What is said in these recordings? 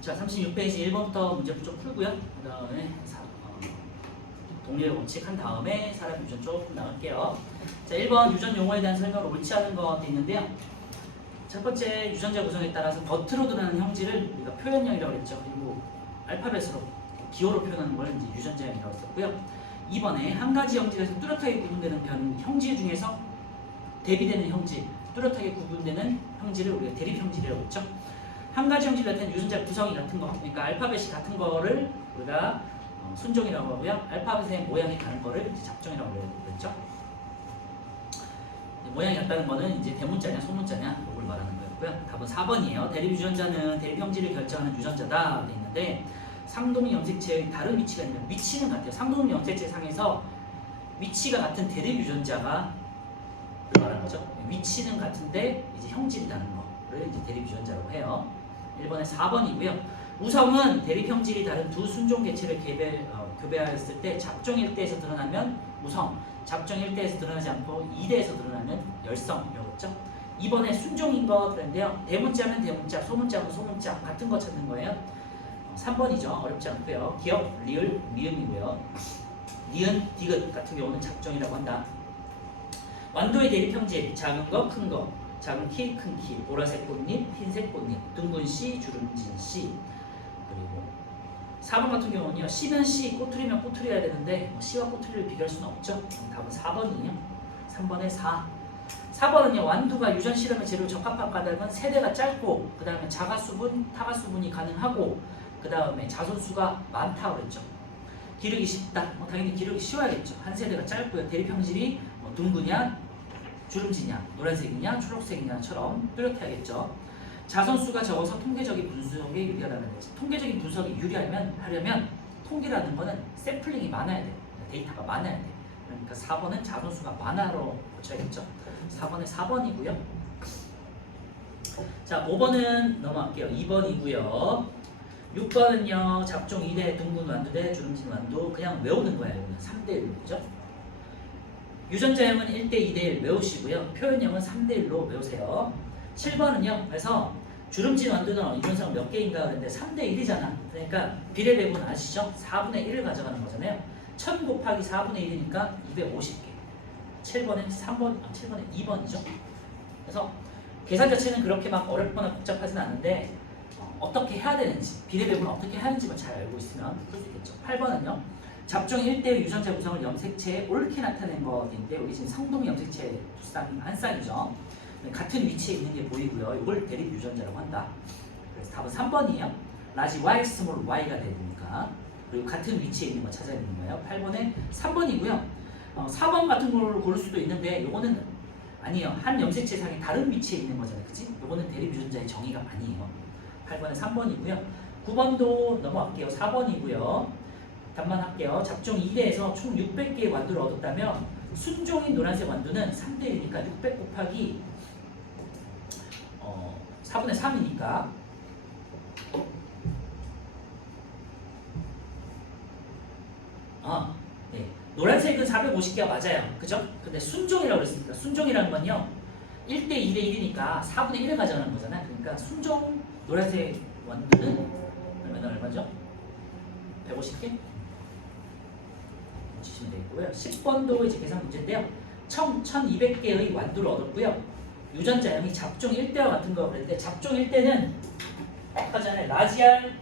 자, 36페이지 1번부터 문제부 좀 풀고요. 그 다음에 동일의 원칙 한 다음에 사람 유전 조금 나갈게요. 자, 1번 유전 용어에 대한 설명을 옳지 않은 것도 있는데요. 첫 번째 유전자 구성에 따라서 겉으로 드러나는 형질을 우리가 표현형이라고 했죠. 그리고 알파벳으로 기호로 표현하는 걸 이제 유전자형이라고 했었고요. 2번에 한 가지 형질에서 뚜렷하게 구분되는 형질 중에서 대비되는 형질, 뚜렷하게 구분되는 형질을 우리가 대립 형질이라고 했죠. 한 가지 형질을 나타내는 유전자 구성이 같은 거, 그러니까 알파벳이 같은 거를 우리가 순종이라고 하고요. 알파벳의 모양이 다른 거를 이제 잡종이라고 그랬죠. 모양이 같다는 거는 이제 대문자냐 소문자냐 이걸 말하는 거였고요. 답은 4번이에요. 대립 유전자는 대립 형질을 결정하는 유전자다 돼 있는데 상동 염색체의 다른 위치가 아니면 위치는 같아요. 상동 염색체 상에서 위치가 같은 대립 유전자가 말하는 거죠. 위치는 같은데 이제 형질이 다른 거를 이제 대립 유전자라고 해요. 1번에 4번이고요. 우성은 대립 형질이 다른 두 순종 개체를 교배하였을 때 잡종 일대에서 드러나면 우성, 잡종 일대에서 드러나지 않고 이대에서 드러나면 열성이라고 했죠. 2번에 순종인 거 그런데요. 대문자면 대문자, 소문자면 소문자 같은 거 찾는 거예요. 3번이죠. 어렵지 않고요. 기억, 리을, 미음이고요. 니은, 디귿 같은 경우는 잡종이라고 한다. 완도의 대립 형질, 작은 거, 큰 거, 작은 키, 큰 키, 보라색 꽃잎, 흰색 꽃잎, 둥근 씨, 주름진 씨. 그리고 4번 같은 경우는요. 씨면 씨, 꼬투리면 꼬투리여야 되는데 씨와 꼬투리를 비교할 수는 없죠. 답은 4번이에요. 3번에 4. 4번은요. 완두가 유전 실험의 재료로 적합한 까닭은 세대가 짧고 그 다음에 자가수분, 타가수분이 가능하고 그 다음에 자손수가 많다고 그랬죠. 기르기 쉽다. 당연히 기르기 쉬워야겠죠. 한 세대가 짧고요. 대립 형질이 둥그냐, 주름지냐, 노란색이냐, 초록색이냐처럼 뚜렷해야겠죠. 자손수가 적어서 통계적인 분석에 유리하다는 거지. 통계적인 분석이 하려면 통계라는 거는 샘플링이 많아야 돼. 데이터가 많아야 돼. 그러니까 4번은 자손수가 많아로 고쳐야겠죠. 4번에 4번이고요. 자, 5번은 넘어갈게요. 2번이고요. 6번은요. 잡종 2대, 둥근 완두 대, 주름진 완두 그냥 외우는 거예요. 3대 1로 그죠? 유전자형은 1대 2대 1 외우시고요. 표현형은 3대 1로 외우세요. 7번은요. 그래서 주름진 완두는 유전자가 몇 개인가 그랬는데 3대 1이잖아. 그러니까 비례 배분 아시죠? 4분의 1을 가져가는 거잖아요. 1000 곱하기 4분의 1이니까 250개. 7번에 7번에 2번이죠. 그래서 계산 자체는 그렇게 막 어렵거나 복잡하진 않은데 어떻게 해야 되는지, 비례 배분을 어떻게 하는지만 잘 알고 있으면 풀 수 있겠죠. 8번은요. 잡종 1대의 유전자 구성을 염색체에 옳게 나타낸 것인데 우리 지금 상동 염색체 한 쌍이죠. 같은 위치에 있는 게 보이고요. 이걸 대립 유전자라고 한다. 그래서 답은 3번이에요. 라지 Y, 스몰 Y가 되니까. 그리고 같은 위치에 있는 거 찾아야 되는 거예요. 8번에 3번이고요. 4번 같은 걸 고를 수도 있는데 이거는 아니에요. 한 염색체 상에 다른 위치에 있는 거잖아요. 그치? 이거는 대립 유전자의 정의가 아니에요. 8번에 3번이고요. 9번도 넘어갈게요. 4번이고요. 답만 할게요. 잡종 2대에서 총 600개의 완두를 얻었다면 순종인 노란색 완두는 3대 1이니까 600 곱하기 4분의 3이니까 네. 노란색은 450개가 맞아요. 그죠? 근데 순종이라고 그랬으니까 순종이라는 건요 1대 2대 1이니까 4분의 1을 가져가는 거잖아요. 그러니까 순종 노란색 완두는 얼마죠? 150개? 치시면 되겠고요. 10번도 이제 계산 문제인데요. 1200개의 완두를 얻었고요. 유전자형이 잡종 1대와 같은 거 그랬는데 잡종 1대는 아까 전에 라지알,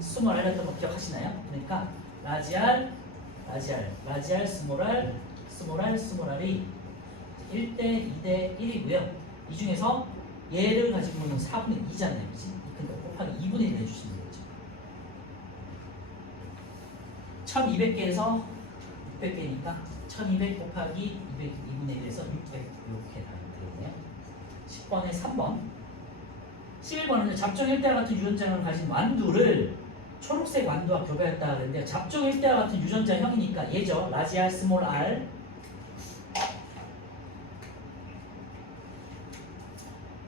스몰알 했던 거 기억하시나요? 그러니까 라지알, 스몰알, 스몰알이 1대, 2대 1이고요. 이 중에서 얘를 가지고 있는 4분의 2잖아요. 그치? 그러니까 곱하기 2분의 1 해주시면 되죠. 1200개에서 600개니까 1200 곱하기 200, 2분의 1에서 600 이렇게 되겠네요. 10번에 3번 11번은 잡종 1대와 같은 유전자형을 가진 완두를 초록색 완두와 교배했다 그랬는데 잡종 1대와 같은 유전자형이니까 얘죠. 라지 R, 스몰 R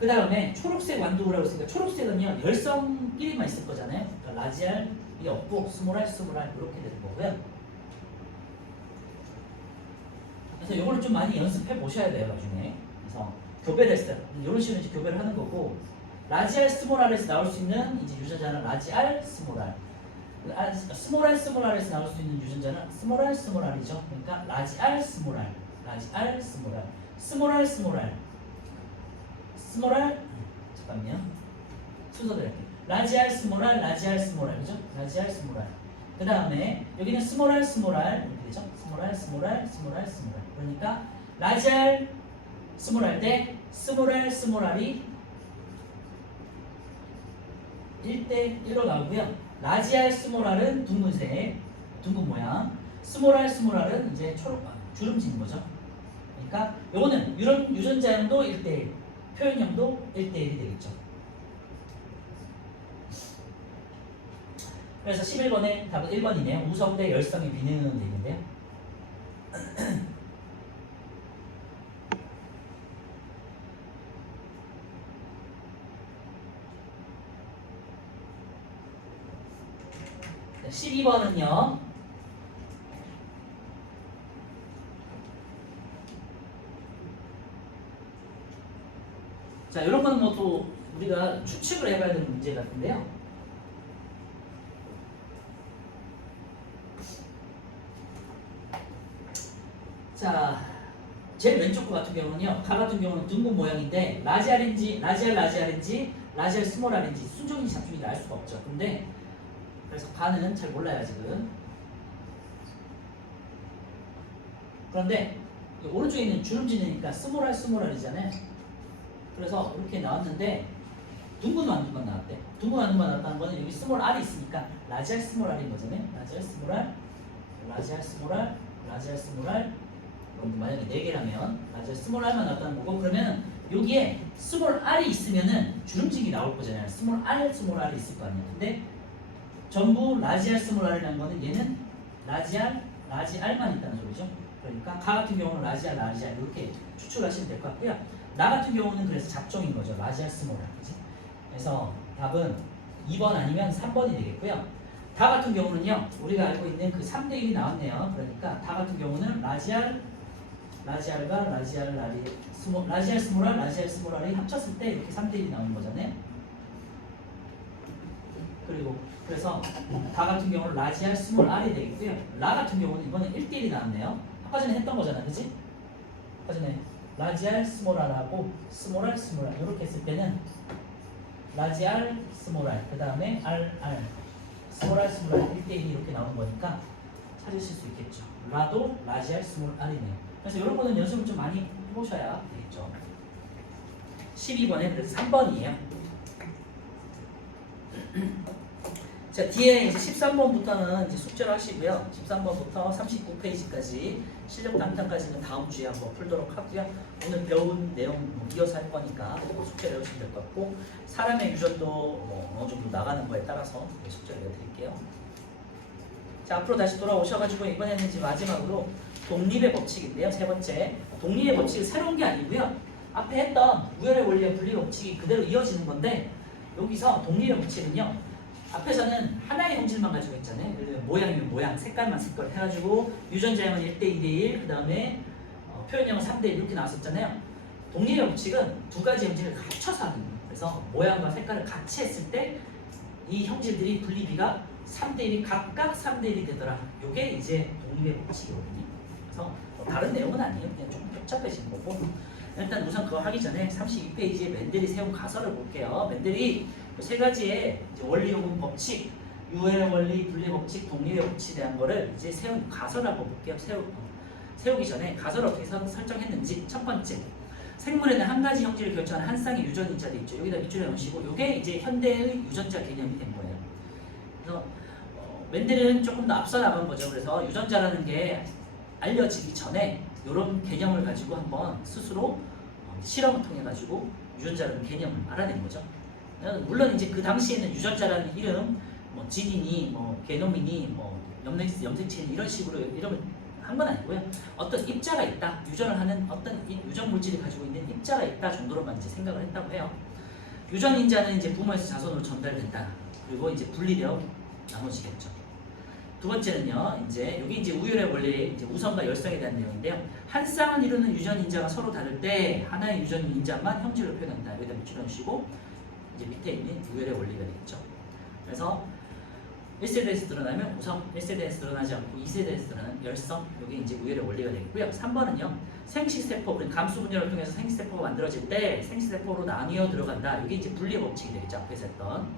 그 다음에 초록색 완두라고 했으니까 초록색은요 열성끼리만 있을 거잖아요. 그러니까 라지 R이 없고 스몰 R 이렇게 되는 거고요. 그래서 이거를 좀 많이 연습해 보셔야 돼요 나중에. 그래서 교배를 했어요. 이런 식으로 이제 교배를 하는 거고 라지 R 스몰 R에서 나올 수 있는 이제 유전자는 라지 R 스몰 R. 스몰 R 스몰 R에서 나올 수 있는 유전자는 스몰 R 스몰 R이죠. 그러니까 라지 R 스몰 R, 라지 R 스몰 R, 스몰 R 스몰 R, 스몰 R. 잠깐만요. 순서대로 할게요. 라지 R 스몰 R, 라지 R 스몰 R, 그죠? 라지 R 스몰 R. 그 다음에 여기는 스몰 R 스몰 R 이렇게 되죠? 스몰 R 스몰 R 스몰 R 스몰 R. 그러니까 라지 R 스몰 R 대 스몰 R 스몰 R이 1대1로 나오고요. 라지 R 스몰 R은 둥근색, 둥근 모양. 스몰 R 스몰 R은 이제 주름진 거죠. 그러니까 요거는 유전자형도 1대1, 표현형도 1대1이 되겠죠. 그래서 11번에 답은 1번이네요. 우성 대 열성의 비능은 되는데요. 자, 12번은요. 자, 이런 거는 뭐 또 우리가 추측을 해봐야 되는 문제 같은데요. 자, 제일 왼쪽 거 같은 경우는요. 가 같은 경우는 둥근 모양인데 라지 R인지 라지 R인지 라지 R 스몰 R인지 순종인지 잡종인지 알 수가 없죠. 근데 그래서 가는 잘 몰라요 지금. 그런데 오른쪽에 있는 주름지니까 스몰 R 스몰 R이잖아요. 그래서 이렇게 나왔는데 둥근 완두만 나왔대. 둥근 완두만 나왔다는 거는 여기 스몰 R이 있으니까 라지 R 스몰 R인 거잖아요. 라지 R 스몰 R, 라지 R 스몰 R, 라지 R 스몰 R. 만약에 4개라면 라지 R 스몰 R만 나왔다는 거고, 그러면 여기에 스몰 R이 있으면은 주름직이 나올 거잖아요. 스몰 R이 있을 거 아니에요. 근데 전부 라지 R 스몰 R이라는 거는 얘는 라지 R만 있다는 소리죠. 그러니까 가 같은 경우는 라지 R 이렇게 추측을 하시면 될 것 같고요. 나 같은 경우는 그래서 잡종인 거죠. 라지 R 스몰 R. 그치? 그래서 답은 2번 아니면 3번이 되겠고요. 다 같은 경우는요. 우리가 알고 있는 그 3대1이 나왔네요. 그러니까 다 같은 경우는 라지 R과 라지 R 스몰 R이 합쳤을 때 이렇게 3대1이 나오는 거잖아요. 그리고 그래서 다 같은 경우는 라지 R 스몰 R이 되겠고요. 라 같은 경우는 이번에 1대1이 나왔네요. 아까 전에 했던 거잖아, 그치? 아까 전에 라지 R 스몰 R하고 스몰 R 이렇게 했을 때는 라지 R 스몰 R 그 다음에 스몰 R 1대1이 이렇게 나오는 거니까 찾으실 수 있겠죠. 라도 라지 R 스몰 R이네요. 그래서 이런 거는 연습을 좀 많이 해보셔야 되겠죠. 12번에 그래서 3번이에요. 자, 뒤에 이제 13번부터는 이제 숙제를 하시고요. 13번부터 39페이지까지 실력 당탄까지는 다음 주에 한번 풀도록 하고요. 오늘 배운 내용 이어서 할 거니까 숙제를 해주시면 될 것 같고, 사람의 유전도 어느 정도 나가는 거에 따라서 숙제를 해드릴게요. 자, 앞으로 다시 돌아오셔가지고 이번에는 이제 마지막으로 독립의 법칙인데요. 세 번째, 독립의 법칙은 새로운 게 아니고요. 앞에 했던 우열의 원리와 분리의 법칙이 그대로 이어지는 건데, 여기서 독립의 법칙은요. 앞에서는 하나의 형질만 가지고 있잖아요. 예를 들면 모양이면 모양, 색깔만 색깔 해가지고 유전자형은 1대2대1, 그 다음에 표현형은 3대1 이렇게 나왔었잖아요. 독립의 법칙은 두 가지 형질을 합쳐서 하는 거예요. 그래서 모양과 색깔을 같이 했을 때 이 형질들이 분리비가 3대1이 각각 3대1이 되더라. 이게 이제 독립의 법칙이거든요. 그래서 다른 내용은 아니에요. 그냥 조금 복잡해진 거고. 일단 우선 그거 하기 전에 32페이지에 맨델이 세운 가설을 볼게요. 맨델이 세 가지의 원리 혹은 법칙, 유해의 원리, 분리의 법칙, 독립의 법칙에 대한 거를 이제 세운 가설을 한번 볼게요. 세우기 전에 가설을 어떻게 설정했는지. 첫 번째, 생물에는 한 가지 형질을 결정하는 한 쌍의 유전인자도 있죠. 여기다 밑줄에 넣으시고, 이게 이제 현대의 유전자 개념이 된 거예요. 그래서 맨델은 조금 더 앞서 나간 거죠. 그래서 유전자라는 게 알려지기 전에 이런 개념을 가지고 한번 스스로 실험을 통해 가지고 유전자라는 개념을 알아낸 거죠. 물론 이제 그 당시에는 유전자라는 이름, 뭐 지니니, 뭐 게노미니, 뭐 염색체니 이런 식으로 이름을 한 건 아니고요. 어떤 입자가 있다, 유전을 하는 어떤 유전 물질이 가지고 있는 입자가 있다 정도로만 이제 생각을 했다고 해요. 유전 인자는 이제 부모에서 자손으로 전달된다. 그리고 이제 분리되어 나눠지겠죠. 두 번째는요, 이제 여기 이제 우열의 원리, 이제 우성과 열성에 대한 내용인데요. 한 쌍을 이루는 유전 인자가 서로 다를 때 하나의 유전 인자만 형질을 표현한다. 여기다 밑줄을 주시고, 이제 밑에 있는 우열의 원리가 되겠죠. 그래서 1세대에서 드러나면 우성, 1세대에서 드러나지 않고 2세대에서 드러나는 열성, 이게 이제 우열의 원리가 되겠고요. 3번은요. 생식세포, 감수 분열을 통해서 생식세포가 만들어질 때 생식세포로 나뉘어 들어간다. 이게 이제 분리의 법칙이 되겠죠. 앞에서 했던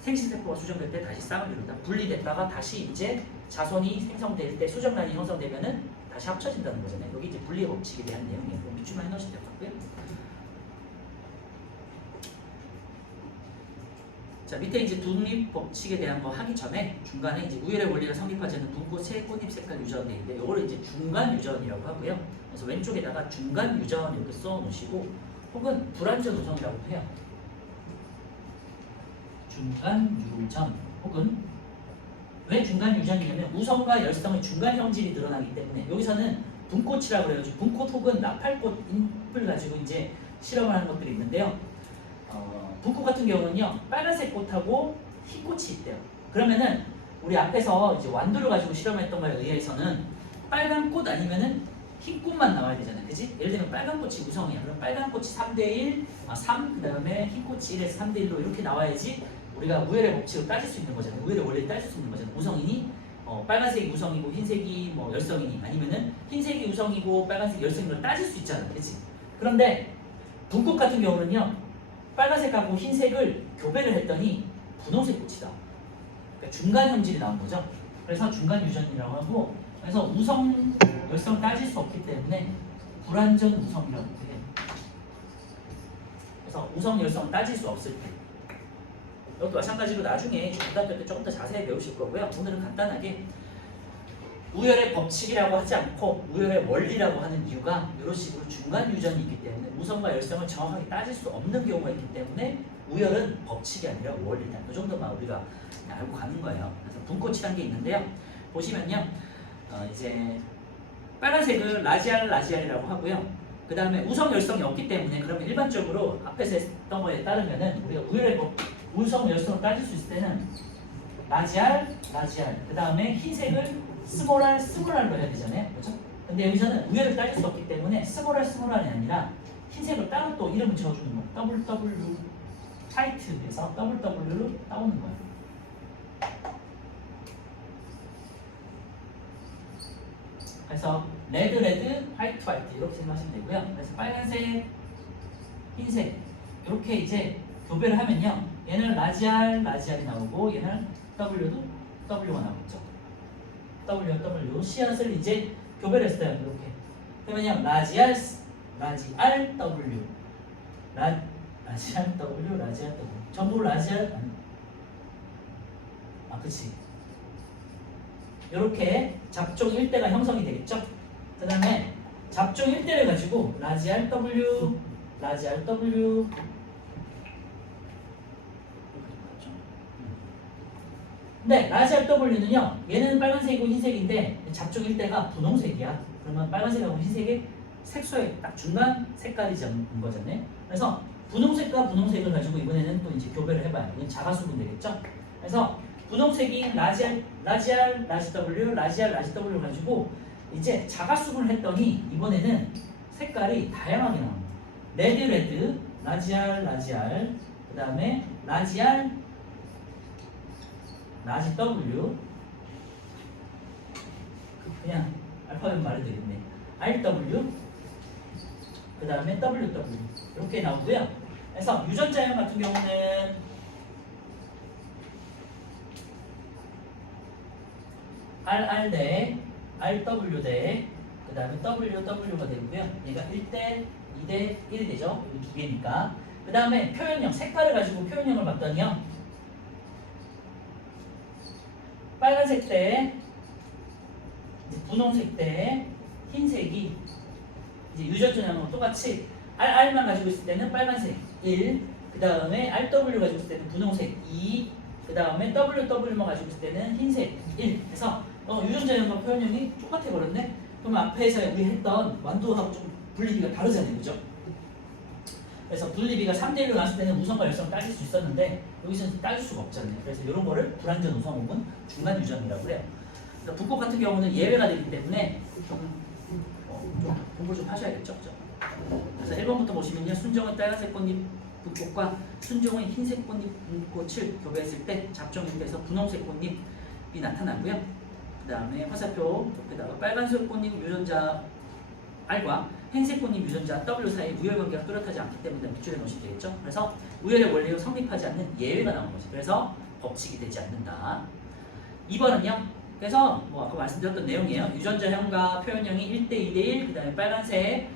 생식세포가 수정될 때 다시 쌍을 이룬다. 분리됐다가 다시 이제 자손이 생성될 때 수정란이 형성되면은 다시 합쳐진다는 거잖아요. 여기 이제 분리의 법칙에 대한 내용이에요. 밑줄만 해놓으시면 될 것 같고요. 자, 밑에 이제 독립 법칙에 대한 거 하기 전에 중간에 이제 우열의 원리가 성립하지 않는 분꽃의 꽃잎 색깔 유전이 있는데 이거를 이제 중간 유전이라고 하고요. 그래서 왼쪽에다가 중간 유전 이렇게 써 놓으시고 혹은 불완전 우성이라고 해요. 중간 유전 혹은 왜 중간 유전이냐면 우성과 열성의 중간 형질이 드러나기 때문에 여기서는 분꽃이라고 그래가지고 분꽃 혹은 나팔꽃 잎을 가지고 이제 실험을 하는 것들이 있는데요. 분꽃 같은 경우는요 빨간색 꽃하고 흰 꽃이 있대요. 그러면은 우리 앞에서 이제 완두를 가지고 실험했던 거에 의해서는 빨간 꽃 아니면은 흰 꽃만 나와야 되잖아요. 그지? 예를 들면 빨간 꽃이 우성이야. 그럼 빨간 꽃이 3대1, 3, 그 다음에 흰 꽃이 1에서 3대1로 이렇게 나와야지 우리가 우열의 법칙을 따질 수 있는 거잖아요. 우열의 원리를 따질 수 있는 거잖아요. 우성이니 빨간색이 우성이고 흰색이 뭐 열성이니 아니면은 흰색이 우성이고 빨간색이 열성이고 따질 수 있잖아요. 그치? 그런데 분꽃 같은 경우는요 빨간색하고 흰색을 교배를 했더니 분홍색 꽃이다. 그러니까 중간 형질이 나온 거죠. 그래서 중간 유전이라고 하고 그래서 우성, 열성을 따질 수 없기 때문에 불완전 우성이라고 해요. 그래서 우성, 열성을 따질 수 없을 때 이것도 마찬가지로 나중에 고등학교 때 조금 더 자세히 배우실 거고요. 오늘은 간단하게 우열의 법칙이라고 하지 않고 우열의 원리라고 하는 이유가 이런 식으로 중간 유전이 있기 때문에 우성과 열성을 정확하게 따질 수 없는 경우가 있기 때문에 우열은 법칙이 아니라 원리다. 그 정도만 우리가 알고 가는 거예요. 그래서 분꽃이라는 게 있는데요. 보시면요. 이제 빨간색을 라지알이라고 하고요. 그 다음에 우성, 열성이 없기 때문에 그러면 일반적으로 앞에서 했던 거에 따르면은 우리가 우열의 우성, 열성을 따질 수 있을 때는 라지알, 그 다음에 흰색을 스몰알로 해야 되잖아요. 그렇죠? 근데 여기서는 우열을 따질 수 없기 때문에 스몰알이 아니라 흰색을 따로 또 이름을 지어주는 거예요. WW 타이트에서 WW로 따오는 거예요. 그래서 레드, 화이트 이렇게 생각하시면 되고요. 그래서 빨간색, 흰색 이렇게 이제 교배를 하면요. 얘는 라지알이 나오고 얘는 W도 W가 나오겠죠. W, 씨앗을 이제 교배를 했어요. 이렇게. 그러면요. 라지알 W. 라지알 W. 전부 라지알, 그치. 이렇게 잡종 일대가 형성이 되겠죠. 그 다음에 잡종 일대를 가지고 라지알 W. 근데 라지알 W는요 얘는 빨간색이고 흰색인데 잡종 일대가 분홍색이야. 그러면 빨간색하고 흰색의 색소의 딱 중간 색깔이 잡는 거잖아요. 그래서 분홍색과 분홍색을 가지고 이번에는 또 이제 교배를 해봐요. 이건 자가수분 되겠죠. 그래서 분홍색이 라지알 W 가지고 이제 자가수분을 했더니 이번에는 색깔이 다양하게 나옵니다. 레드, 라지알, 그 다음에 라지 W, 그냥 알파벳 말해도 되겠네. RW, 그 다음에 WW 이렇게 나오고요. 그래서 유전자형 같은 경우는 RR 대 RW 대 그 다음에 WW가 되고요. 얘가 1대 2대 1이 되죠. 이 두 개니까. 그 다음에 표현형, 색깔을 가지고 표현형을 봤더니요. 빨간색 대 분홍색 대 흰색이 이제 유전자형은 똑같이 RR만 가지고 있을 때는 빨간색 1, 그 다음에 RW 가지고 있을 때는 분홍색 2, 그 다음에 WW만 가지고 있을 때는 흰색 1. 그래서 유전자형과 표현형이 똑같아 버렸네. 그럼 앞에서 우리 했던 완두하고 좀 분리비가 다르잖아요, 그죠? 그래서 분리비가 3대1로 나왔을 때는 우성과 열성을 따질 수 있었는데 여기서는 따질 수가 없잖아요. 그래서 이런 거를 불완전 우성 혹은 중간 유전이라고 해요. 그러니까 분꽃 같은 경우는 예외가 되기 때문에 좀 공부 좀 하셔야겠죠, 그죠? 그래서 1번부터 보시면요, 순정은 빨간색 꽃잎 분꽃과 순종의 흰색 꽃잎 분꽃을 교배했을 때 잡종일대에서 분홍색 꽃잎이 나타나고요. 그 다음에 화살표 옆에다가 빨간색 꽃잎 유전자 R과 흰색 꽃잎 유전자 W 사이 우열관계가 뚜렷하지 않기 때문에 밑줄에 놓으시면 되겠죠. 그래서 우열의 원리로 성립하지 않는 예외가 나오는 거죠. 그래서 법칙이 되지 않는다. 2번은요. 그래서 뭐 아까 말씀드렸던 내용이에요. 유전자형과 표현형이 1대 2대1, 그 다음에 빨간색,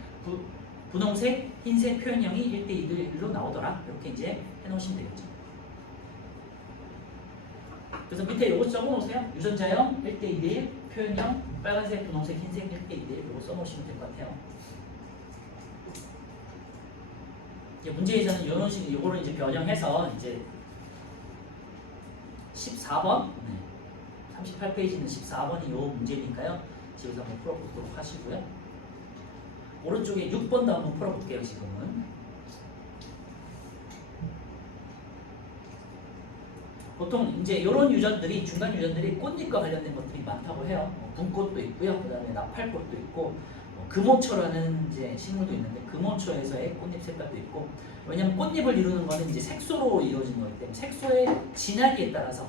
분홍색, 흰색 표현형이 1대 2대1로 나오더라. 이렇게 이제 해놓으시면 되겠죠. 그래서 밑에 요거 써놓으세요. 유전자형 1대 2대1, 표현형 빨간색, 분홍색, 흰색 1대 2대1 요거 써놓으시면 될 것 같아요. 이제 문제에서는 이런 식으로 요거를 이제 변형해서 이제 14번, 38페이지는 14번이 요 문제니까요. 집에서 한번 풀어보도록 하시고요. 오른쪽에 6번도 한번 풀어볼게요. 지금은 보통 이제 이런 유전들이 중간 유전들이 꽃잎과 관련된 것들이 많다고 해요. 분꽃도 있고요. 그 다음에 나팔꽃도 있고 금호초라는 이제 식물도 있는데 금호초에서의 꽃잎 색깔도 있고 왜냐하면 꽃잎을 이루는 거는 이제 색소로 이루어진 거기 때문에 색소의 진하기에 따라서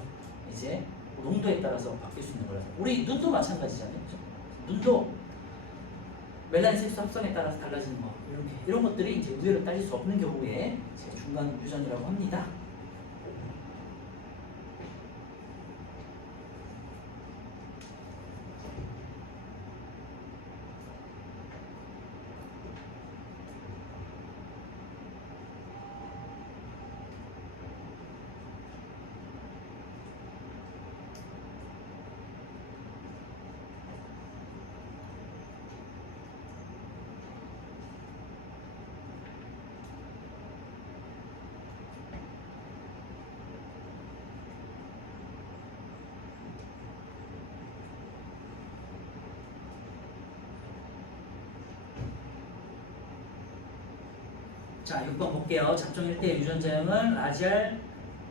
이제 농도에 따라서 바뀔 수 있는 거라서 우리 눈도 마찬가지잖아요. 그렇죠? 눈도 멜라닌 색소 합성에 따라서 달라지는 거 이런 것들이 이제 우열을 따질 수 없는 경우에 중간 유전이라고 합니다. 자, 6번 볼게요. 잡종 1대 유전자형은 라지 R,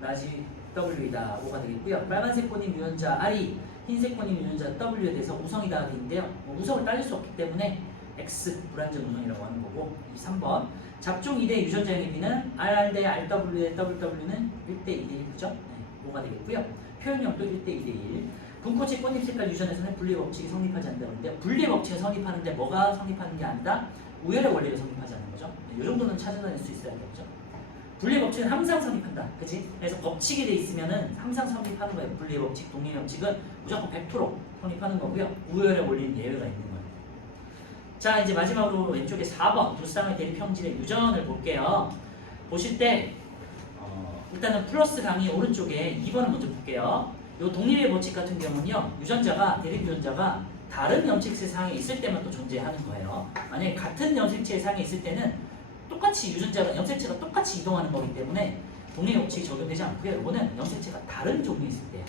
라지 W이다. 5가 되겠고요. 빨간색 꽃잎 유전자 R이 흰색 꽃잎 유전자 W에 대해서 우성이다 되는데요. 우성을 따질 수 없기 때문에 X 불안정 우성이라고 하는 거고 3번 잡종 2대 유전자형의 B는 RR 대 RW 대 WW는 1대 2대 1 그죠? 네, 5가 되겠고요. 표현형도 1대 2대 1 분꽃의 꽃잎 색깔 유전에서는 분리 법칙이 성립하지 않는다고 하는데 분리 법칙을 성립하는데 뭐가 성립하는 게 아니라 우열의 원리를 성립하지 않는 거죠. 이 정도는 찾아다닐 수 있어야 되겠죠. 분리 법칙은 항상 성립한다. 그치? 그래서 법칙이 돼 있으면은 항상 성립하는 거예요. 분리 법칙, 동의 법칙은 무조건 100% 성립하는 거고요. 우열의 원리는 예외가 있는 거예요. 자, 이제 마지막으로 왼쪽에 4번 두 쌍의 대립 형질의 유전을 볼게요. 보실 때 일단은 플러스 강의 오른쪽에 2번을 먼저 볼게요. 이 독립의 법칙 같은 경우는요. 유전자가 대립 유전자가 다른 염색체 상에 있을 때만 또 존재하는 거예요. 만약에 같은 염색체 상에 있을 때는 똑같이 유전자가 염색체가 똑같이 이동하는 거기 때문에 동의 법칙이 적용되지 않고요. 이거는 염색체가 다른 종류에 있을 때예요.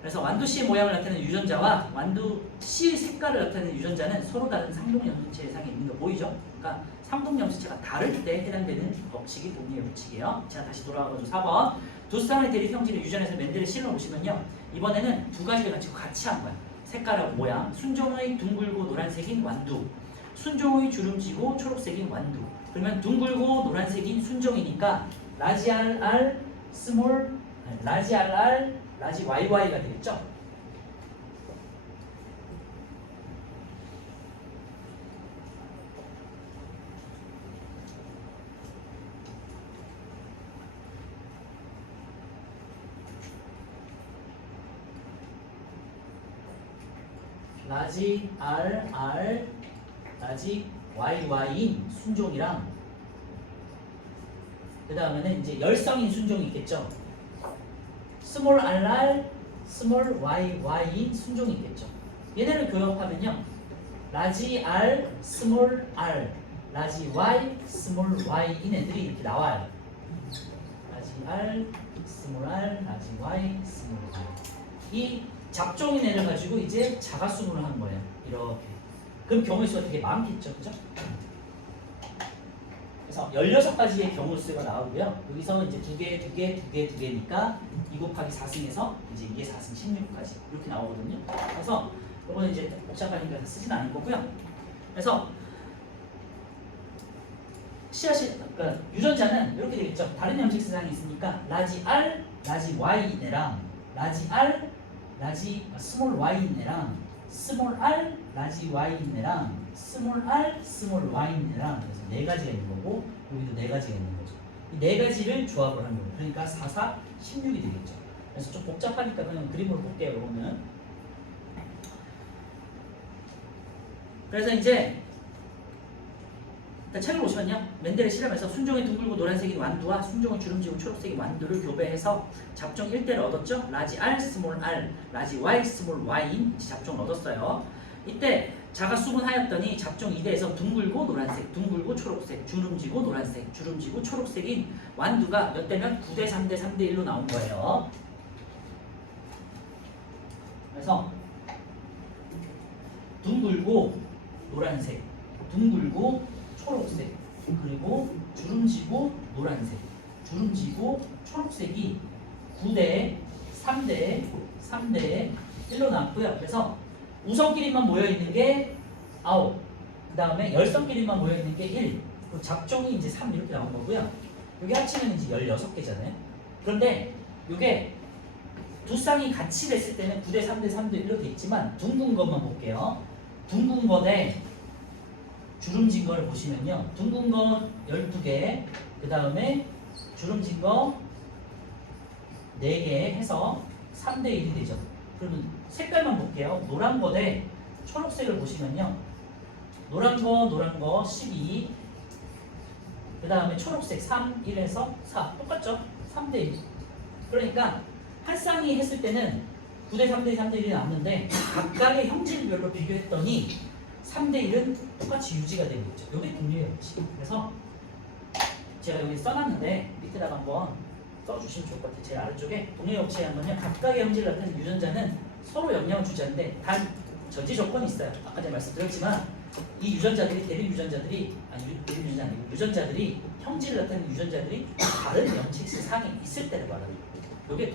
그래서 완두 C의 모양을 나타내는 유전자와 완두 C의 색깔을 나타내는 유전자는 서로 다른 상동 염색체 상에 있는 거 보이죠? 그러니까 상동 염색체가 다를 때 해당되는 법칙이 동의의 법칙이에요. 자, 다시 돌아와가지고 4번 두 쌍의 대립 형질의 유전에서 맨델의 실험을 보시면요. 이번에는 두 가지를 같이 한 거야. 색깔하고 모양. 순종의 둥글고 노란색인 완두, 순종의 주름지고 초록색인 완두. 그러면 둥글고 노란색인 순종이니까 라지 RR, 스몰 라지 RR, 라지 YY가 되겠죠? 라지 RR, 라지 YY인 순종이랑 그 다음에는 이제 열성인 순종이 있겠죠. 스몰 RR, 스몰 YY인 순종이 있겠죠. 얘네를 교합하면요. 라지 R, 스몰 R, 라지 Y, 스몰 Y인 애들이 이렇게 나와요. 라지 R, 스몰 R, 라지 Y, 스몰 Y. 이 잡종인 애를 가지고 이제 자가수분을 하는 거예요. 이렇게. 그럼 경우의 수가 되게 많겠죠. 그죠? 그래서 16가지의 경우 수가 나오고요. 여기서 이제 2개니까 2 곱하기 4승에서 이제 이게 4승 16까지 이렇게 나오거든요. 그래서 이거는 이제 복잡하니까 쓰진 않을 거고요. 그래서 그러니까 유전자는 이렇게 되겠죠. 다른 염색 세상이 있으니까 라지 R, 라지 Y네랑 라지 R, 라지 스몰 Y네랑 스몰 R, 라지 Y네랑 스몰 R, 스몰 Y네랑 그래서 네 가지가 있는 거고 여기도 네 가지가 있는 거죠. 이 네 가지를 조합을 한 거예요. 그러니까 4, 4, 16이 되겠죠. 그래서 좀 복잡하니까 그냥 그림으로 볼게요. 이거는. 그래서 이제 책을 보시면요. 멘델의 실험에서 순종의 둥글고 노란색인 완두와 순종의 주름지고 초록색인 완두를 교배해서 잡종 1대를 얻었죠. 라지 R, 스몰 R, 라지 Y, 스몰 Y인 잡종을 얻었어요. 이때 자가 수분하였더니 잡종 2대에서 둥글고 노란색, 둥글고 초록색, 주름지고 노란색, 주름지고 초록색인 완두가 몇 대면 9대 3대 3대 1로 나온 거예요. 그래서 둥글고 노란색, 둥글고 초록색, 그리고 주름지고 노란색, 주름지고 초록색이 9대 3대 3대 1로 나왔고요. 그래서 우성끼리만 모여있는 게 9, 그 다음에 열성끼리만 모여있는 게 1, 그리고 잡종이 이제 3 이렇게 나온 거고요. 여기 합치면 이제 16개잖아요. 그런데 이게 두 쌍이 같이 됐을 때는 9대 3대 3대 1로 돼 있지만 둥근 것만 볼게요. 둥근 거에 주름진 거를 보시면요. 둥근 거 12개, 그 다음에 주름진 거 4개 해서 3대 1이 되죠. 그러면 색깔만 볼게요. 노란 거 대 초록색을 보시면요. 노란 거 12, 그 다음에 초록색 3, 1에서 4. 똑같죠? 3대 1. 그러니까 한 쌍이 했을 때는 9대 3대 3대 1이 나왔는데 각각의 형질별로 비교했더니 3대 1은 똑같이 유지가 되고 있죠. 이게 동립의 법칙. 그래서 제가 여기 써놨는데 밑에다가 한번 써주시면 좋을 것 같아요. 제일 아래쪽에 동립의 법칙에 한번요. 각각의 형질을 나타내는 유전자는 서로 영향을 주지 않는데 단 전제 조건이 있어요. 아까 제가 말씀드렸지만 이 유전자들이 대립 유전자들이 대립 유전자 아니고 유전자들이 형질을 나타내는 유전자들이 다른 염색체 상에 있을 때를 말하는 거예요. 이게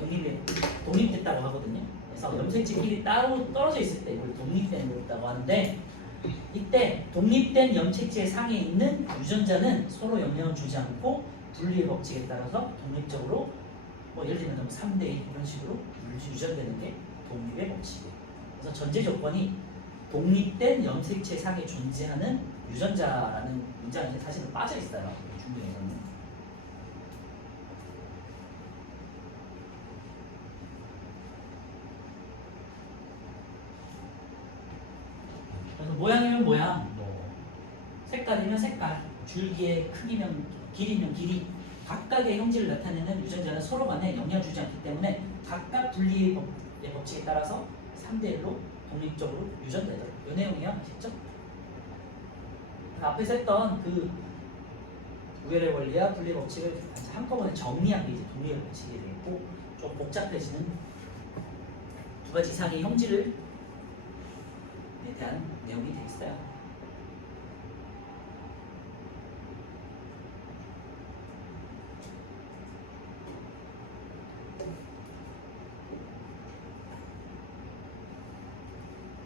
독립됐다고 하거든요. 그래서 염색체끼리 따로 떨어져 있을 때 이걸 독립된 거라고 하는데 이때 독립된 염색체 상에 있는 유전자는 서로 영향을 주지 않고 분리의 법칙에 따라서 독립적으로 뭐 예를 들면 3대 1 이런 식으로 유전되는 게 독립의 법칙이에요. 그래서 전제 조건이 독립된 염색체 상에 존재하는 유전자라는 문장이 사실은 빠져 있어요. 중국에서는. 그래서 모양이면 모양, 뭐 색깔이면 색깔, 줄기의 크기면 길이면 길이, 각각의 형질을 나타내는 유전자는 서로 간에 영향을 주지 않기 때문에 각각 분리의 법칙에 따라서 3대 1로 독립적으로 유전되더라고요. 이 내용이요. 아시죠? 앞에서 했던 그 우열의 원리와 분리의 법칙을 한꺼번에 정리한 게 이제 독립의 법칙이 되고 좀 복잡해지는 두 가지 이상의 형질을 대한 내용이 되어 있어요.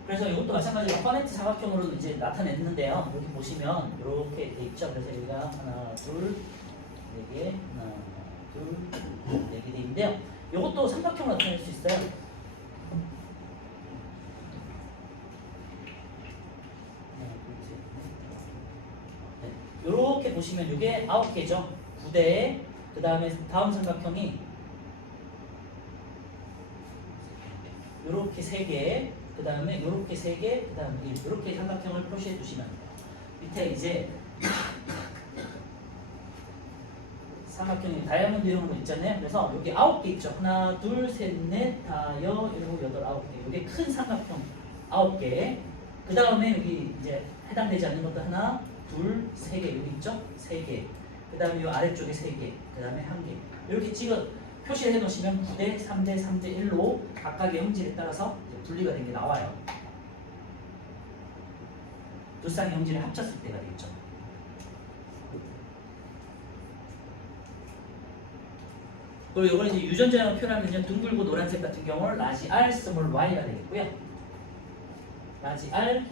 그래서 이것도 마찬가지로 퍼네트 사각형으로 이제 나타냈는데요. 여기 보시면 이렇게 돼 있죠. 그래서 여기가 하나, 둘, 네 개, 하나, 둘, 네 개 돼 있는데요. 이것도 삼각형으로 나타낼 수 있어요. 이렇게 보시면 이게 9개죠. 9대, 그 다음에 다음 삼각형이 이렇게 3개, 그 다음에 이렇게 3개, 그 다음에 이렇게 삼각형을 표시해 주시면 밑에 이제 삼각형이 다이아몬드형으로 있잖아요. 그래서 여기 9개 있죠. 하나, 둘, 셋, 넷, 다, 여, 일곱, 여덟, 9개. 이게 큰 삼각형 9개. 그 다음에 여기 이제 해당되지 않는 것도 하나, 둘, 3개 여기 있죠? 3개. 그 다음에 이 아래쪽에 3개. 그 다음에 1개. 이렇게 표시를 해 놓으시면 9대, 3대, 3대 1로 각각의 형질에 따라서 분리가 된 게 나와요. 두 쌍의 형질을 합쳤을 때가 되겠죠. 그리고 이거는 이제 유전자로 표현하면 둥글고 노란색 같은 경우는 라지 R, 스몰 Y가 되겠고요. 라지 R,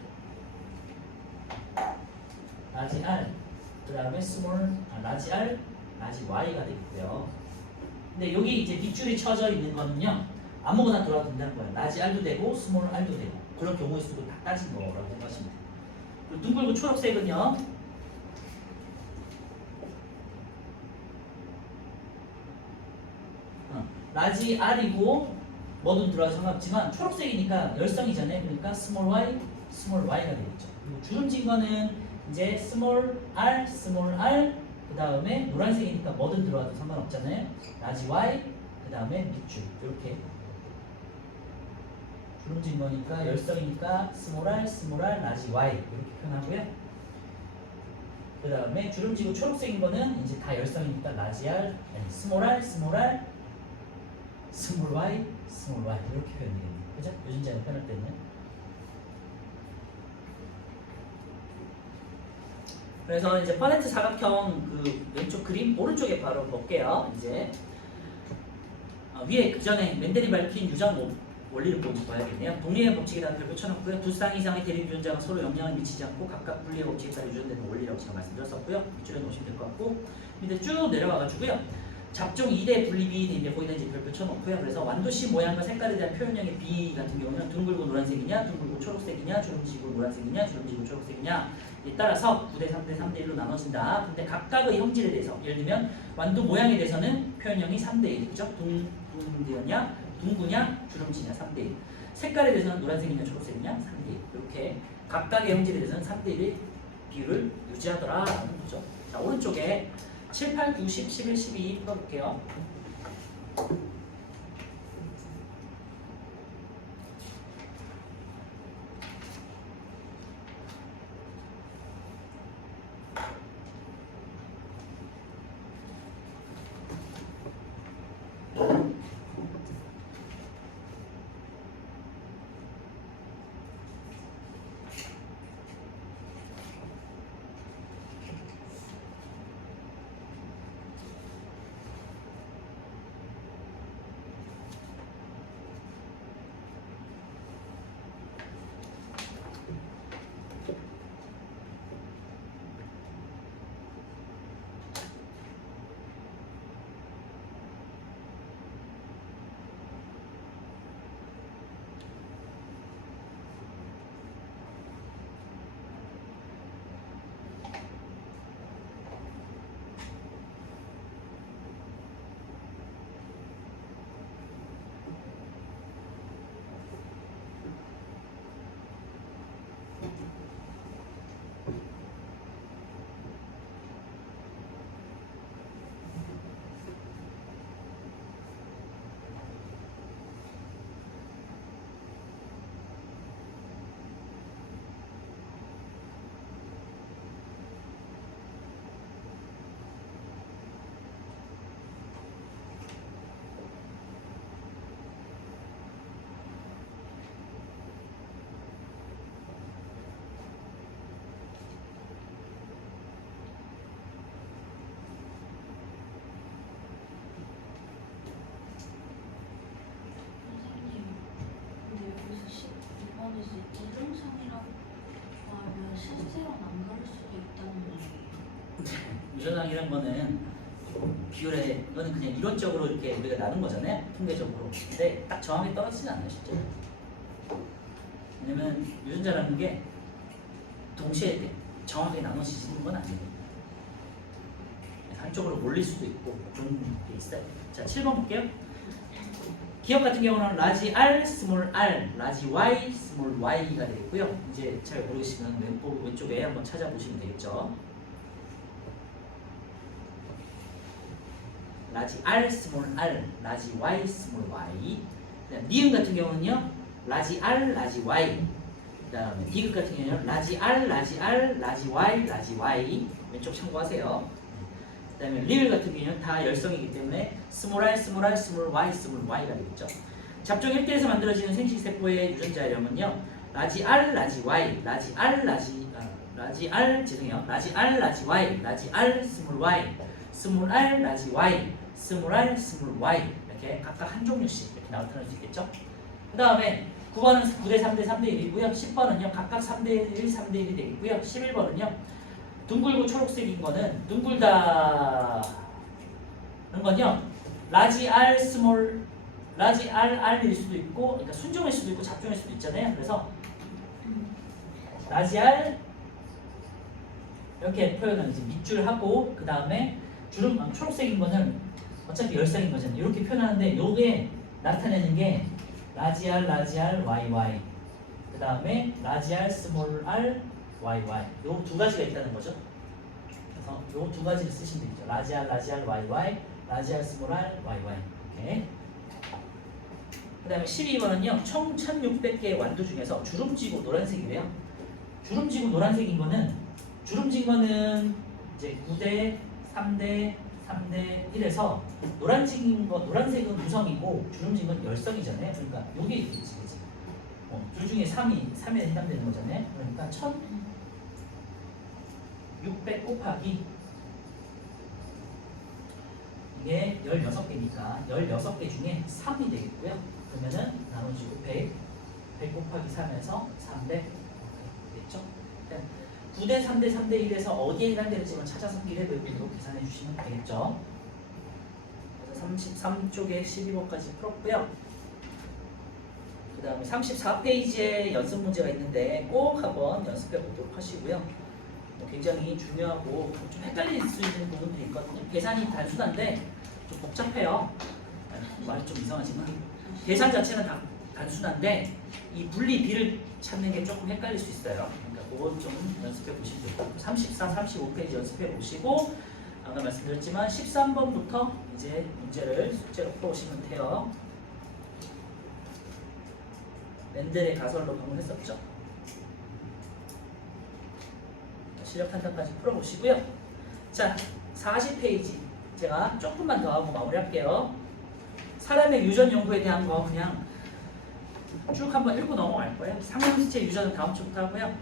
그 다음에 라지 R, 라지 Y가 되겠고요. 근데 여기 이제 밑줄이 쳐져 있는 거는요, 아무거나 돌아도 된다는 거예요. 라지 R도 되고 스몰 R도 되고 그런 경우의 수도 다 따진 거라고 생각하시면 돼요. 그리고 둥글고 초록색은요, 라지 R이고 뭐든 들어가도 상관없지만 초록색이니까 열성이잖아요. 그러니까 스몰 y, 스몰 y가 되겠죠. 그리고 주름진 거는 이제 스몰 r, 스몰 r 그 다음에 노란색이니까 뭐든 들어가도 상관없잖아요. 라지 y 그 다음에 밑줄 이렇게 주름진 거니까 열성이니까 스몰 r, 스몰 r, 라지 y 이렇게 표현하고요. 그 다음에 주름지고 초록색인 거는 이제 다 열성이니까 라지 r, 아니 스몰 r, 스몰 r 스몰 y, 스몰 y 이렇게 표현되겠네요. 그죠? 유전자를 표현할 때는. 그래서 이제 퍼네트 사각형 그 왼쪽 그림 오른쪽에 바로 볼게요. 이제 위에 그 전에 맨델이 밝힌 유전 원리를 봐야겠네요. 독립의 법칙에다 별표 쳐놓고요. 두 쌍 이상의 대립 유전자가 서로 영향을 미치지 않고 각각 분리의 법칙에 따라 유전되는 원리라고 제가 말씀드렸었고요. 밑줄에 놓으시면 될 것 같고, 밑에 쭉 내려와가지고요. 잡종 2대 분립이 이제 거기다 이제 별표 쳐놓고요. 그래서 완도씨 모양과 색깔에 대한 표현형의 B 같은 경우는 둥글고 노란색이냐, 둥글고 초록색이냐, 주름지고 노란색이냐, 주름지고 초록색이냐에 따라서 9대 3대 3대 1로 나눠진다. 근데 각각의 형질에 대해서, 예를 들면 완도 모양에 대해서는 표현형이 3대 1이죠. 둥근이냐, 둥구냐, 주름지냐 3대 1. 색깔에 대해서는 노란색이냐, 초록색이냐 3대 1. 이렇게 각각의 형질에 대해서는 3대 1의 비율을 유지하더라라는 거죠. 자, 오른쪽에 7, 8, 9, 10, 11, 12 풀어볼게요. 이동상이라고 하면 실제로는 안 그럴 수도 있다는 얘기예요. 유전상이란 거는 비율에, 이거는 그냥 이론적으로 이렇게 우리가 나눈 거잖아요. 통계적으로. 근데 딱 정확히 떨어지진 않아요, 실제로. 왜냐면 유전자라는 게 동시에 정확하게 나눠지는 건 아니에요. 한쪽으로 몰릴 수도 있고 그런 게 있어요. 자, 7번 볼게요. 기억 같은 경우는 라지 R, 스몰 r, 라지 Y, 스몰 y가 되겠고요. 이제 잘 모르시면 왼쪽에 한번 찾아보시면 되겠죠. 라지 R, 스몰 r, 라지 Y, 스몰 y. 니은 같은 경우는요, 라지 R, 라지 Y. 그다음에 디귿 같은 경우는 라지 R, 라지 R, 라지 Y, 라지 Y. 왼쪽 참고하세요. 그다음에 리을 같은 경우는 다 열성이기 때문에 스몰 r, 스몰 r, 스몰 y, 스몰 y가 되겠죠. 잡종 1대에서 만들어지는 생식세포의 유전자열형은요, 라지 r, 라지 y, 라지 r, 라지 r, 죄송해요. 라지 r, 라지 y, 라지 r, 스몰 y, 스몰 r, 라지 y, 스몰 r, 스몰 y 이렇게 각각 한 종류씩 이렇게 나타날 수 있겠죠. 그 다음에 9번은 9대 3대 3대 1이고요. 10번은요 각각 3대 1, 3대 1이 되겠고요. 11번은요 둥글고 초록색인 거는 둥글다는 건요. 라지 R, 스몰 라지 R일 수도 있고, 그러니까 순종일 수도 있고 잡종일 수도 있잖아요. 그래서 라지 R 이렇게 표현을 이제 밑줄 하고, 그 다음에 주름 초록색인 거는 어차피 열상인 거잖아요. 이렇게 표현하는데 요게 나타내는 게 라지 R, YY, 그 다음에 라지 R, 스몰 R, YY 요 두 가지가 있다는 거죠. 그래서 요 두 가지를 쓰시면 되죠. 라지 R, YY, 라지 R, 스몰 R, YY. 이렇게. 그 다음에 12번은요. 총 1600개의 완두 중에서 주름지고 노란색이래요. 주름지고 노란색인 거는 주름진 거는 이제 9대, 3대, 3대 1에서 노란색은 무성이고 주름진 건 열성이잖아요. 그러니까 요게 있겠지. 둘 중에 3에 해당되는 거잖아요. 그러니까 1600 곱하기 이게 16개니까 16개 중에 3이 되겠고요. 그러면은 나머지 100 곱하기 3에서 300 됐죠? 9대 3대 3대 1에서 어디에 해당되는지만 찾아서 비례별비로 계산해 주시면 되겠죠. 그래서 33쪽에 12번까지 풀었고요. 그 다음에 34페이지에 연습 문제가 있는데 꼭 한번 연습해 보도록 하시고요. 굉장히 중요하고 좀 헷갈릴 수 있는 부분들이 있거든요. 계산이 단순한데 좀 복잡해요. 말이 좀 이상하지만 계산 자체는 단순한데 이 분리 비를 찾는 게 조금 헷갈릴 수 있어요. 그러니까 그건 좀 연습해 보시면 되고 34, 35페이지 연습해 보시고 아까 말씀드렸지만 13번부터 이제 문제를 숙제로 풀어오시면 돼요. 멘델의 가설로 방문했었죠. 시력 판단까지 풀어보시고요. 자, 40페이지 제가 조금만 더 하고 마무리할게요. 사람의 유전 연구에 대한 거 그냥 쭉 한번 읽고 넘어갈 거예요. 상형지체 유전은 다음 주부터 하고요.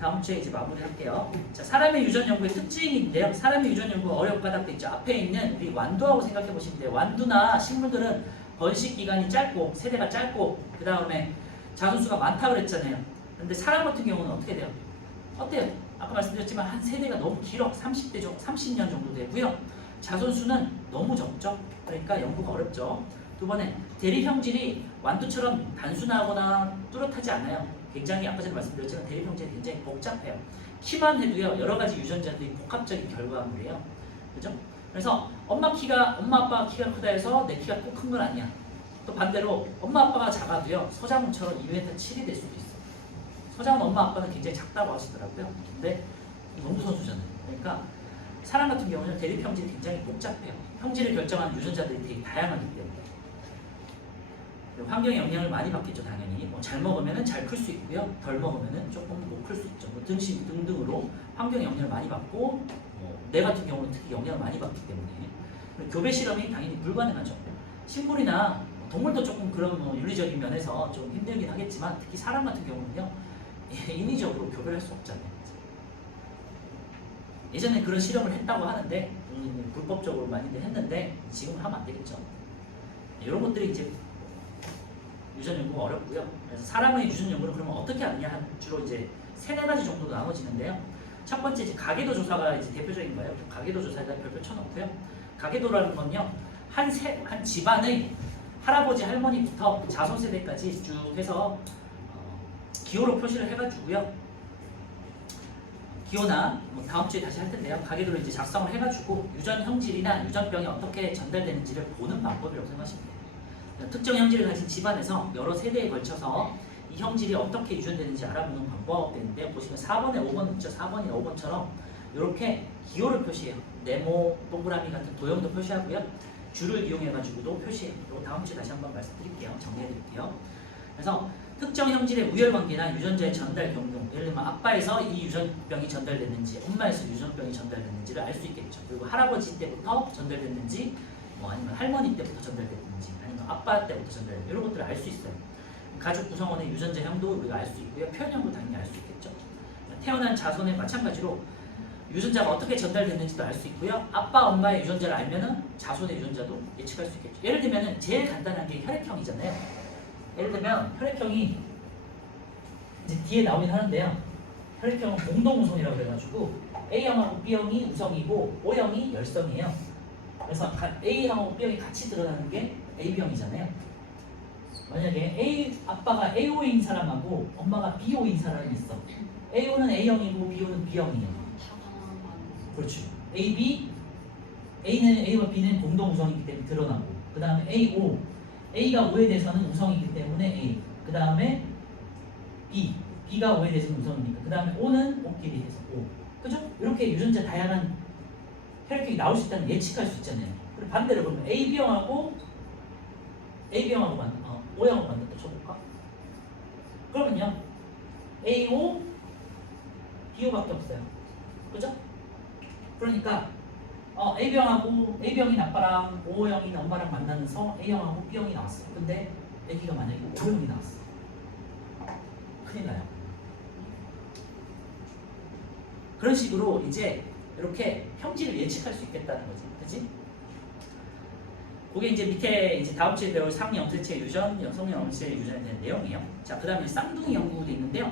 다음 주에 이제 마무리할게요. 자, 사람의 유전 연구의 특징인데요. 사람의 유전 연구 어렵다고 있죠. 앞에 있는 우리 완두하고 생각해 보시면 돼요. 완두나 식물들은 번식 기간이 짧고 세대가 짧고 그 다음에 자손수가 많다고 그랬잖아요. 근데 사람 같은 경우는 어떻게 돼요? 어때요? 아까 말씀드렸지만 한 세대가 너무 길어. 30대 정도, 30년 정도 되고요. 자손수는 너무 적죠. 그러니까 연구가 어렵죠. 두 번에 대립 형질이 완두처럼 단순하거나 뚜렷하지 않아요. 굉장히 아까 전에 말씀드렸지만 대립 형질이 굉장히 복잡해요. 키만 해도요 여러 가지 유전자들이 복합적인 결과물이에요. 그죠? 그래서 엄마 아빠가 키가 크다 해서 내 키가 꼭 큰 건 아니야. 또 반대로 엄마 아빠가 작아도요 서장훈처럼 2m 7이 될 수도 있어. 서장훈 엄마 아빠는 굉장히 작다고 하시더라고요. 근데 농구 선수잖아요. 그러니까 사람 같은 경우는 대립 형질이 굉장히 복잡해요. 형질을 결정하는 유전자들이 되게 다양하기 때문에. 환경의 영향을 많이 받겠죠, 당연히. 잘 먹으면 잘 클 수 있고요. 덜 먹으면 조금 못 클 수 있죠. 등심 등등으로 환경의 영향을 많이 받고 뇌 같은 경우는 특히 영향을 많이 받기 때문에 교배 실험이 당연히 불가능하죠. 식물이나 동물도 조금 그런 윤리적인 면에서 좀 힘들긴 하겠지만 특히 사람 같은 경우는요 인위적으로 교배를 할 수 없잖아요. 예전에 그런 실험을 했다고 하는데 불법적으로 많이들 했는데 지금은 하면 안 되겠죠. 이런 것들이 이제 유전 연구가 어렵고요. 그래서 사람의 유전 연구를 그러면 어떻게 하느냐 주로 이제 3-4가지 정도로 나눠지는데요. 첫 번째 이제 가계도 조사가 이제 대표적인 거예요. 가계도 조사에다 별표 쳐놓고요. 가계도라는 건요 한 집안의 할아버지 할머니부터 자손 세대까지 쭉 해서 기호로 표시를 해가지고요. 기호나 다음 주에 다시 할 텐데요. 가계도를 이제 작성을 해가지고 유전 형질이나 유전병이 어떻게 전달되는지를 보는 방법이라고 생각하시면 돼요. 특정 형질을 가진 집안에서 여러 세대에 걸쳐서 이 형질이 어떻게 유전되는지 알아보는 방법인데 보시면 4번에 5번 있죠. 4번이나 5번처럼 이렇게 기호를 표시해요. 네모, 동그라미 같은 도형도 표시하고요. 줄을 이용해가지고도 표시해요. 이거 다음 주에 다시 한번 말씀드릴게요. 정리해드릴게요. 그래서 특정 형질의 우열관계나 유전자의 전달 경로, 예를 들면 아빠에서 이 유전병이 전달됐는지 엄마에서 유전병이 전달됐는지를 알 수 있겠죠. 그리고 할아버지 때부터 전달됐는지 아니면 할머니 때부터 전달됐는지 아니면 아빠 때부터 전달됐는지 이런 것들을 알 수 있어요. 가족 구성원의 유전자형도 우리가 알 수 있고요. 표현형도 당연히 알 수 있겠죠. 태어난 자손에 마찬가지로 유전자가 어떻게 전달됐는지도 알 수 있고요. 아빠, 엄마의 유전자를 알면은 자손의 유전자도 예측할 수 있겠죠. 예를 들면은 제일 간단한 게 혈액형이잖아요. 예를 들면 혈액형이 이제 뒤에 나오긴 하는데요. 혈액형은 공동우선이라고 해가지고 A형하고 B형이 우성이고 O형이 열성이에요. 그래서 A형하고 B형이 같이 드러나는 게 AB형이잖아요. 만약에 아빠가 AO인 사람하고 엄마가 BO인 사람이 있어. AO는 A형이고 BO는 B형이에요. 다 가능한 거 아니에요? 그렇죠. A와 B는 공동 우성이기 때문에 드러나고, 그 다음에 A가 O에 대해서는 우성이기 때문에 A, 그 다음에 B가 O에 대해서는 우성이니까, 그 다음에 O는 O끼리 해서 O. 그죠? 이렇게 유전자 다양한 혈액형이 나올 수 있다는 예측할 수 있잖아요. 그리고 반대로 보면 O형하고 O형하고 만났다 쳐볼까? 그러면요, AO, BO밖에 없어요. 그죠? 그러니까 AB형인 아빠랑 O형인 엄마랑 만나면서 A형하고 B형이 나왔어. 근데 아기가 만약에 O형이 나왔어. 큰일 나요. 그런 식으로 이제 이렇게 형질을 예측할 수 있겠다는 거지. 그치? 그게 이제 밑에 이제 다음 주에 배울 상염색체 유전, 성염색체 유전에 대한 내용이에요. 자, 그 다음에 쌍둥이 연구도 있는데요.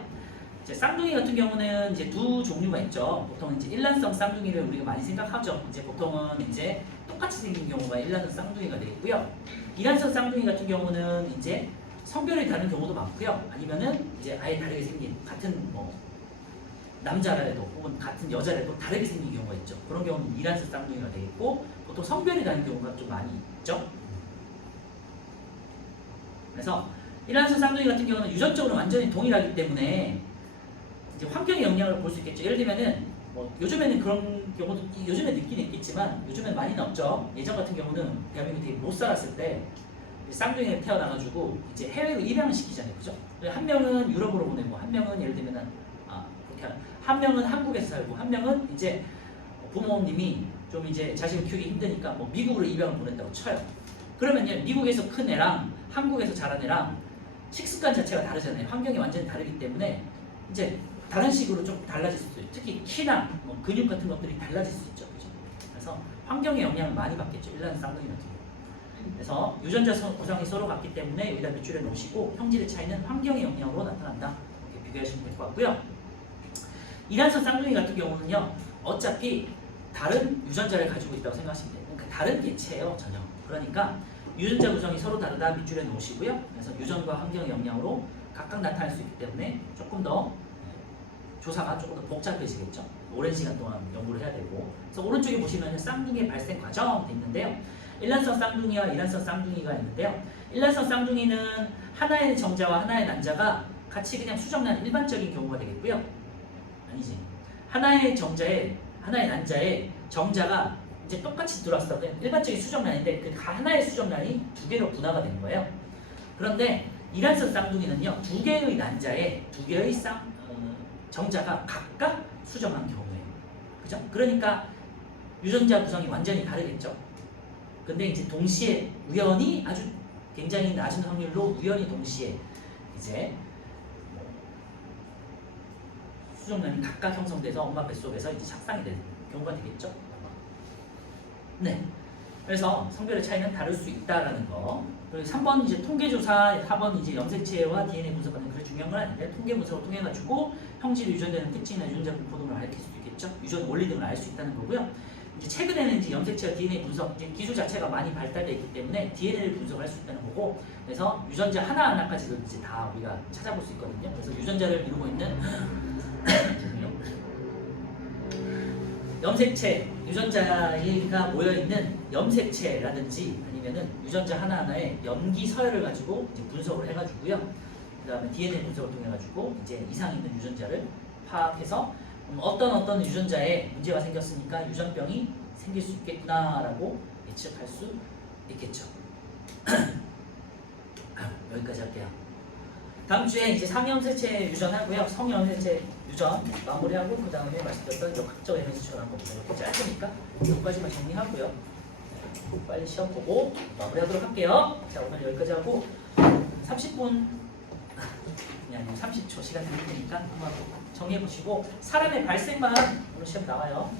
이제 쌍둥이 같은 경우는 이제 두 종류가 있죠. 보통 이제 일란성 쌍둥이를 우리가 많이 생각하죠. 이제 보통은 이제 똑같이 생긴 경우가 일란성 쌍둥이가 되겠고요. 이란성 쌍둥이 같은 경우는 이제 성별이 다른 경우도 많고요. 아니면은 이제 아예 다르게 생긴 같은 뭐 남자라도 혹은 같은 여자라도 다르게 생긴 경우가 있죠. 그런 경우는 이란성 쌍둥이가 되겠고, 보통 성별이 다른 경우가 좀 많이 있죠. 그래서 이란성 쌍둥이 같은 경우는 유전적으로 완전히 동일하기 때문에 이제 환경의 영향을 볼 수 있겠죠. 예를 들면은 뭐 요즘에는 그런 경우도 요즘에 느끼긴 있겠지만 요즘엔 많이 없죠. 예전 같은 경우는 대한민국이 되게 못 살았을 때 쌍둥이가 태어나가지고 이제 해외로 입양을 시키잖아요, 그죠? 한 명은 유럽으로 보내고 한 명은 예를 들면은 그렇게 한 명은 한국에서 살고 한 명은 이제 부모님이 좀 이제 자식을 키우기 힘드니까 뭐 미국으로 입양을 보냈다고 쳐요. 그러면요, 미국에서 큰 애랑 한국에서 자란 애랑 식습관 자체가 다르잖아요. 환경이 완전히 다르기 때문에 이제 다른 식으로 좀 달라질 수도 있죠. 특히 키나 뭐 근육 같은 것들이 달라질 수 있죠. 그죠? 그래서 환경의 영향을 많이 받겠죠. 일란 쌍둥이 같은 경우. 그래서 유전자 구성이 서로 같기 때문에 여기다 몇 줄에 놓으시고 형질의 차이는 환경의 영향으로 나타난다. 이렇게 비교하시면 될 것 같고요. 이란성 쌍둥이 같은 경우는요, 어차피 다른 유전자를 가지고 있다고 생각하시면 돼요. 그러니까 다른 개체예요, 전혀. 그러니까 유전자 구성이 서로 다르다 밑줄에 놓으시고요. 그래서 유전과 환경의 영향으로 각각 나타날 수 있기 때문에 조금 더 조사가 조금 더 복잡해지겠죠. 오랜 시간 동안 연구를 해야 되고. 그래서 오른쪽에 보시면 쌍둥이의 발생 과정 돼 있는데요. 일란성 쌍둥이와 이란성 쌍둥이가 있는데요. 일란성 쌍둥이는 하나의 정자와 하나의 난자가 같이 그냥 수정난 일반적인 경우가 되겠고요. 아니지. 하나의 정자에 하나의 난자에 정자가 이제 똑같이 들어왔어. 그냥 일반적인 수정란인데 그 하나의 수정란이 두 개로 분화가 되는 거예요. 그런데 이란성 쌍둥이는요, 두 개의 난자에 두 개의 정자가 각각 수정한 경우예요. 그죠? 그러니까 유전자 구성이 완전히 다르겠죠. 근데 이제 동시에 우연히 아주 굉장히 낮은 확률로 우연히 동시에 이제 수정란이 각각 형성돼서 엄마 뱃속에서 이제 착상이 되는 경우가 되겠죠. 네. 그래서 성별의 차이는 다를 수 있다라는 거. 그리고 3번 이제 통계조사, 4번 이제 염색체와 DNA 분석하는 그게 중요한 건 아닌데 통계 분석을 통해 가지고 형질이 유전되는 특징이나 유전자 분포 등을 밝힐 수도 있겠죠. 유전 원리 등을 알 수 있다는 거고요. 이제 최근에는 이제 염색체와 DNA 분석 이제 기술 자체가 많이 발달되어 있기 때문에 DNA를 분석할 수 있다는 거고, 그래서 유전자 하나하나까지도 이제 다 우리가 찾아볼 수 있거든요. 그래서 유전자를 이루고 있는 염색체, 유전자가 모여있는 염색체라든지 아니면은 유전자 하나하나에 염기 서열을 가지고 이제 분석을 해가지고요. 그 다음에 DNA 분석을 통해가지고 이제 이상 있는 유전자를 파악해서 어떤 유전자에 문제가 생겼으니까 유전병이 생길 수 있겠구나라고 예측할 수 있겠죠. 여기까지 할게요. 다음 주에 이제 상염색체 유전하고요. 성염색체 유전 마무리하고 그 다음에 말씀드렸던 역학적 에너지 전환 검사 이렇게 짧으니까 여기까지만 정리하고요. 빨리 시험 보고 마무리하도록 할게요. 자, 오늘 여기까지 하고 30분 아니면 30초 시간 드릴 테니까 한번 정리해 보시고 사람의 발생만 오늘 시험 나와요.